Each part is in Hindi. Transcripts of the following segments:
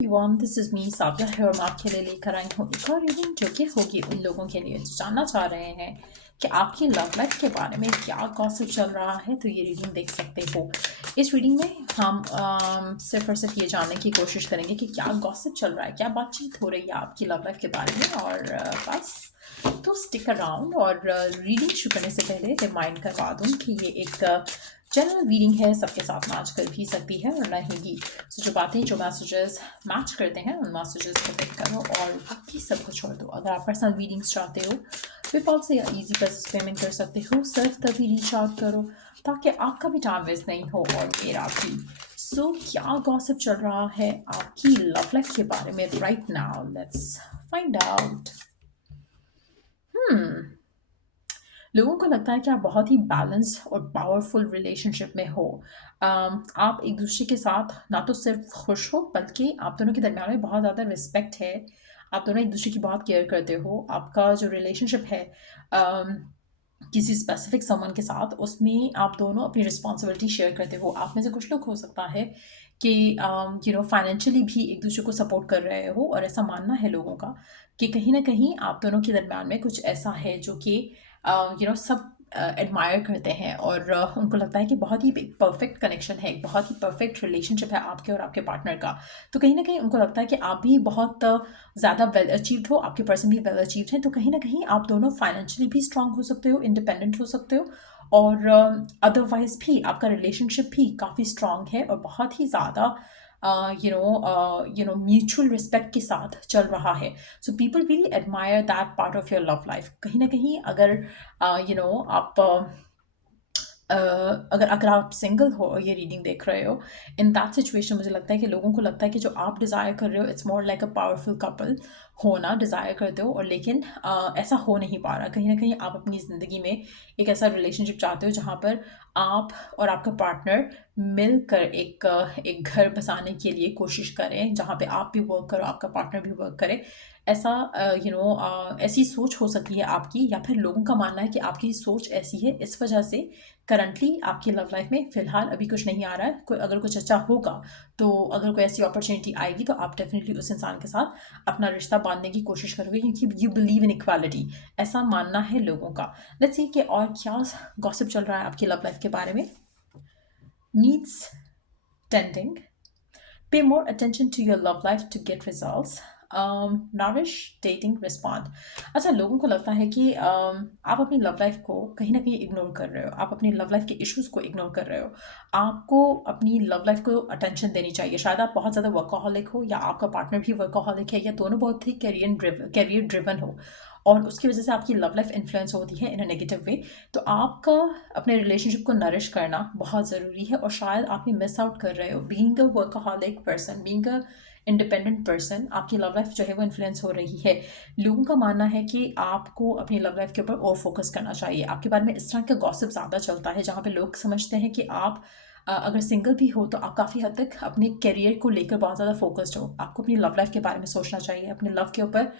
एवरीवन, दिस इज़ मी साबिया है और मैं आपके लिए लेकर आई हूँ एक और रीडिंग जो कि होगी उन लोगों के लिए जो जानना चाह रहे हैं कि आपकी लव लाइफ के बारे में क्या गॉसिप चल रहा है। तो ये रीडिंग देख सकते हो। इस रीडिंग में हम सिर्फ और सिर्फ ये जानने की कोशिश करेंगे कि क्या गॉसिप चल रहा है, क्या बातचीत हो रही है आपकी लव लाइफ के बारे में। और बस तो स्टिक अराउंड। और रीडिंग शुरू करने से पहले रिमाइंड करवा दूँ कि ये एक जनरल रीडिंग है, सबके साथ मैच कर भी सकती है और रहेगी। सो जो बातें, जो मैसेजेस मैच करते हैं उन मैसेजेस को पिक करो और बाकी सब कुछ छोड़ दो। अगर आप पर्सनल रीडिंग्स चाहते हो पेपॉल से या इजी पैसे पेमेंट कर सकते हो। सिर्फ तभी रीच आउट करो ताकि आपका भी टाइम वेस्ट नहीं हो और मेरा भी। सो क्या गॉसिप चल रहा है आपकी लव लाइफ के बारे में right now, let's find out. लोगों को लगता है कि आप बहुत ही बैलेंस और पावरफुल रिलेशनशिप में हो। आप एक दूसरे के साथ ना तो सिर्फ खुश हो बल्कि आप दोनों के दरमियान में बहुत ज़्यादा रिस्पेक्ट है। आप दोनों एक दूसरे की बहुत केयर करते हो। आपका जो रिलेशनशिप है अम, किसी स्पेसिफिक समन के साथ, उसमें आप दोनों अपनी रिस्पॉन्सिबिलिटी शेयर करते हो। आप में से कुछ लोग हो सकता है कि फाइनेंशियली भी एक दूसरे को सपोर्ट कर रहे हो और ऐसा मानना है लोगों का कि कहीं ना कहीं आप दोनों के दरमियान में कुछ ऐसा है जो कि सब एडमायर करते हैं और उनको लगता है कि बहुत ही एक परफेक्ट कनेक्शन है, एक बहुत ही परफेक्ट रिलेशनशिप है आपके और आपके पार्टनर का। तो कहीं ना कहीं उनको लगता है कि आप भी बहुत ज़्यादा वेल अचीव्ड हो, आपके पर्सन भी वेल अचीव्ड हैं। तो कहीं ना कहीं आप दोनों फाइनेंशियली भी स्ट्रांग हो सकते हो, इंडिपेंडेंट हो सकते हो और अदरवाइज भी आपका रिलेशनशिप भी काफ़ी स्ट्रांग है और बहुत ही ज़्यादा म्यूचुअल रिस्पेक्ट के साथ चल रहा है। So people really admire that part of your love life. कहीं ना कहीं अगर आप अगर आप सिंगल हो और ये रीडिंग देख रहे हो, इन दैट सिचुएशन मुझे लगता है कि लोगों को लगता है कि जो आप डिज़ायर कर रहे हो it's more like a powerful couple होना डिज़ायर करते हो और लेकिन ऐसा हो नहीं पा रहा। कहीं ना कहीं आप अपनी ज़िंदगी में एक ऐसा रिलेशनशिप चाहते हो जहाँ पर आप और आपका पार्टनर मिलकर एक घर बसाने के लिए कोशिश करें, जहाँ पे आप भी वर्क करो, आपका पार्टनर भी वर्क करे। ऐसा ऐसी सोच हो सकती है आपकी, या फिर लोगों का मानना है कि आपकी सोच ऐसी है, इस वजह से करंटली आपकी लव लाइफ में फ़िलहाल अभी कुछ नहीं आ रहा है। कोई अगर कुछ अच्छा होगा, तो अगर कोई ऐसी अपॉर्चुनिटी आएगी तो आप डेफ़िनिटली उस इंसान के साथ अपना रिश्ता बाँधने की कोशिश करोगे क्योंकि यू बिलीव इन इक्वालिटी, ऐसा मानना है लोगों का। लेट्स सी कि और क्या गॉसिप चल रहा है आपकी लव लाइफ के बारे में। Needs tending, pay more attention to your love life to get results, nourish, dating, respond. अच्छा, लोगों को लगता है कि आप अपनी लव लाइफ को कहीं ना कहीं इग्नोर कर रहे हो, आप अपनी लव लाइफ के इश्यूज को इग्नोर कर रहे हो। आपको अपनी लव लाइफ को अटेंशन देनी चाहिए। शायद आप बहुत ज़्यादा वर्कोहॉलिक हो या आपका पार्टनर भी वर्कोहॉलिक है या दोनों बहुत ही कैरियर ड्रिवन हो और उसकी वजह से आपकी लव लाइफ इन्फ्लुएंस होती है इन अ नेगेटिव वे। तो आपका अपने रिलेशनशिप को नरिश करना बहुत ज़रूरी है और शायद आप ये मिस आउट कर रहे हो। Being a workaholic person, being a independent person, आपकी लव लाइफ जो है वो इन्फ्लुएंस हो रही है। लोगों का मानना है कि आपको अपनी लव लाइफ के ऊपर और फोकस करना चाहिए। आपके बारे में इस तरह का गॉसिप ज़्यादा चलता है जहाँ पे लोग समझते हैं कि आप अगर सिंगल भी हो तो आप काफ़ी हद तक अपने करियर को लेकर बहुत ज़्यादा फोकस्ड हो। आपको अपनी लव लाइफ के बारे में सोचना चाहिए, अपने लव के ऊपर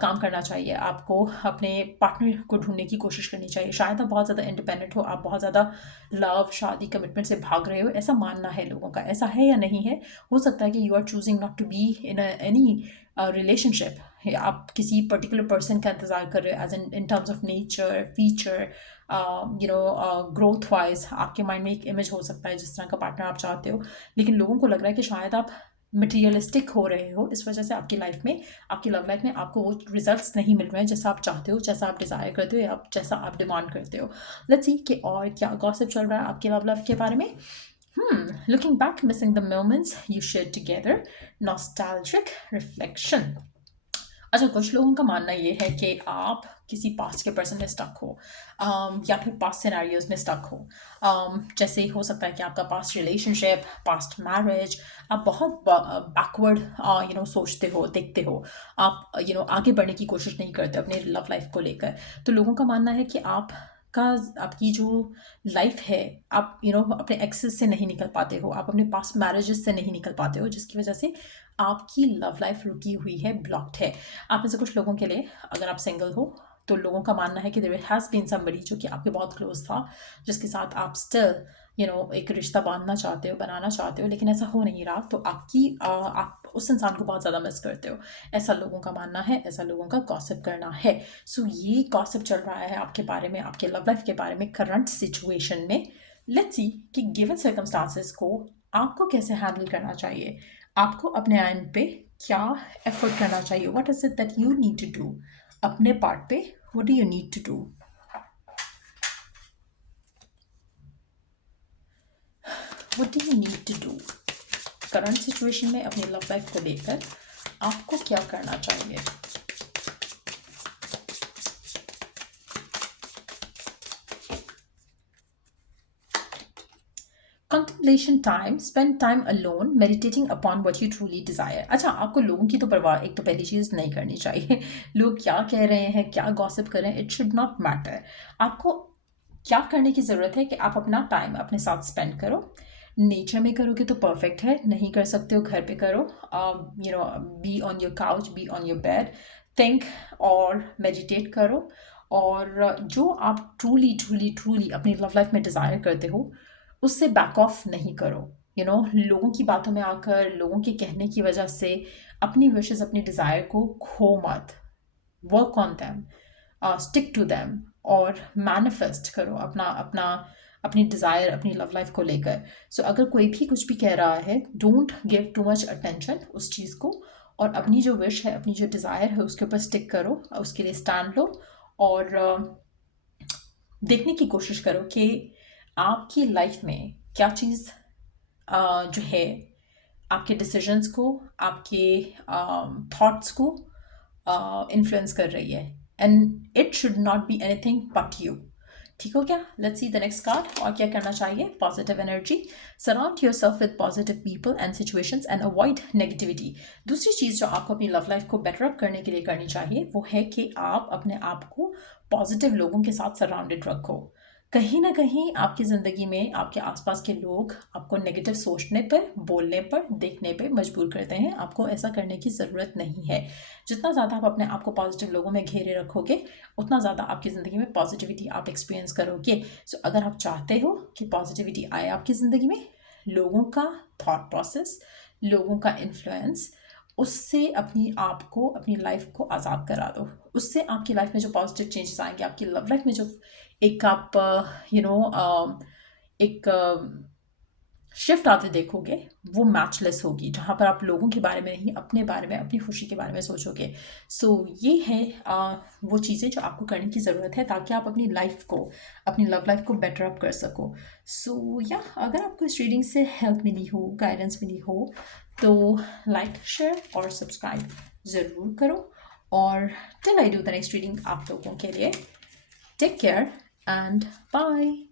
काम करना चाहिए। आपको अपने पार्टनर को ढूंढने की कोशिश करनी चाहिए। शायद आप बहुत ज़्यादा इंडिपेंडेंट हो, आप बहुत ज़्यादा लव, शादी, कमिटमेंट से भाग रहे हो, ऐसा मानना है लोगों का। ऐसा है या नहीं है? हो सकता है कि you are choosing not to be in any relationship. आप किसी पर्टिकुलर पर्सन का इंतज़ार कर रहे हो as in terms of nature, feature, growth wise. आपके माइंड में एक इमेज हो सकता है जिस तरह का पार्टनर आप चाहते हो, लेकिन लोगों को लग रहा है कि शायद आप मटेरियलिस्टिक हो रहे हो। इस वजह से आपकी लाइफ में, आपकी लव लाइफ में आपको वो रिजल्ट्स नहीं मिल रहे हैं जैसा आप चाहते हो, जैसा आप डिज़ायर करते हो या जैसा आप डिमांड करते हो। लेट्स सी कि और क्या गॉसिप चल रहा है आपकी लव लाइफ के बारे में। Looking back, missing the moments you share together, nostalgic reflection. अच्छा, कुछ लोगों का मानना ये है कि आप किसी पास्ट के पर्सन में स्टक हो, या फिर पास्ट सिनेरियोज में स्टक हो। जैसे हो सकता है कि आपका पास्ट रिलेशनशिप, पास्ट मैरिज, आप बहुत बैकवर्ड सोचते हो, देखते हो। आप आगे बढ़ने की कोशिश नहीं करते अपने लव लाइफ को लेकर। तो लोगों का मानना है कि आपकी जो लाइफ है, आप अपने एक्सेस से नहीं निकल पाते हो, आप अपने पास्ट मैरिजेस से नहीं निकल पाते हो, जिसकी वजह से आपकी लव लाइफ रुकी हुई है, ब्लॉक्ड है। आप में से कुछ लोगों के लिए, अगर आप सिंगल हो तो लोगों का मानना है कि देयर हैज़ बीन समबडी जो कि आपके बहुत क्लोज था, जिसके साथ आप स्टिल एक रिश्ता बांधना चाहते हो, बनाना चाहते हो, लेकिन ऐसा हो नहीं रहा, तो आप उस इंसान को बहुत ज़्यादा मिस करते हो। ऐसा लोगों का मानना है, ऐसा लोगों का गॉसिप करना है। सो ये गॉसिप चल रहा है आपके बारे में, आपके लव लाइफ के बारे में, करंट सिचुएशन में। लेट्स सी कि गिवन सर्कमस्टांसेस को आपको कैसे हैंडल करना चाहिए, आपको अपने एंड पे क्या एफर्ट करना चाहिए, what is it that you need to do अपने पार्ट पे, what do you need to do, what do you need to do current situation में अपनी लव लाइफ को लेकर आपको क्या करना चाहिए। Contemplation time, spend time alone meditating upon what you truly desire. अच्छा, आपको लोगों की तो परवाह एक तो पहली चीज़ नहीं करनी चाहिए। लोग क्या कह रहे हैं, क्या गॉसिप कर रहे हैं, इट शुड नॉट मैटर। आपको क्या करने की ज़रूरत है कि आप अपना टाइम अपने साथ स्पेंड करो। नेचर में करोगे तो परफेक्ट है, नहीं कर सकते हो घर पे करो। Be on your couch, be on your bed, think और मेडिटेट करो। और जो आप ट्रूली ट्रूली ट्रूली अपनी लव लाइफ में डिज़ायर करते हो उससे बैक ऑफ नहीं करो। लोगों की बातों में आकर, लोगों के कहने की वजह से अपनी विशेस, अपनी डिज़ायर को खो मत। Work on them, stick to them और मैनिफेस्ट करो अपना अपना अपनी डिज़ायर, अपनी लव लाइफ को लेकर। सो अगर कोई भी कुछ भी कह रहा है, don't give too much attention उस चीज़ को, और अपनी जो विश है, अपनी जो डिज़ायर है उसके ऊपर स्टिक करो, उसके लिए स्टैंड लो। और देखने की कोशिश करो कि आपकी लाइफ में क्या चीज़ जो है आपके डिसीजंस को, आपके थॉट्स को इन्फ्लुएंस कर रही है, and it should not be anything but you. ठीक हो क्या? Let's see the next card. और क्या करना चाहिए? Positive energy, surround your self with positive people and situations and avoid negativity. दूसरी चीज़ जो आपको अपनी लव लाइफ को बेटर अप करने के लिए करनी चाहिए वो है कि आप अपने आप को पॉजिटिव लोगों के साथ सराउंडेड रखो। कहीं ना कहीं आपकी ज़िंदगी में आपके आसपास के लोग आपको नेगेटिव सोचने पर, बोलने पर, देखने पर मजबूर करते हैं। आपको ऐसा करने की ज़रूरत नहीं है। जितना ज़्यादा आप अपने आप को पॉजिटिव लोगों में घेरे रखोगे उतना ज़्यादा आपकी ज़िंदगी में पॉजिटिविटी आप एक्सपीरियंस करोगे। सो अगर आप चाहते हो कि पॉजिटिविटी आए आपकी ज़िंदगी में, लोगों का थॉट प्रोसेस, लोगों का इन्फ्लुएंस, उससे अपनी आप को, अपनी लाइफ को आज़ाद करा दो। उससे आपकी लाइफ में जो पॉजिटिव चेंजेस आएंगे, आपकी लव लाइफ में जो एक आप एक शिफ्ट आते देखोगे, वो मैचलेस होगी, जहाँ पर आप लोगों के बारे में नहीं, अपने बारे में, अपनी खुशी के बारे में सोचोगे। सो ये है वो चीज़ें जो आपको करने की ज़रूरत है ताकि आप अपनी लाइफ को, अपनी लव लाइफ को बेटर अप कर सको। सो या अगर आपको इस रीडिंग से हेल्प मिली हो, गाइडेंस मिली हो, तो लाइक, शेयर और सब्सक्राइब ज़रूर करो। और till I do the next reading आप लोगों के लिए, टेक केयर and bye.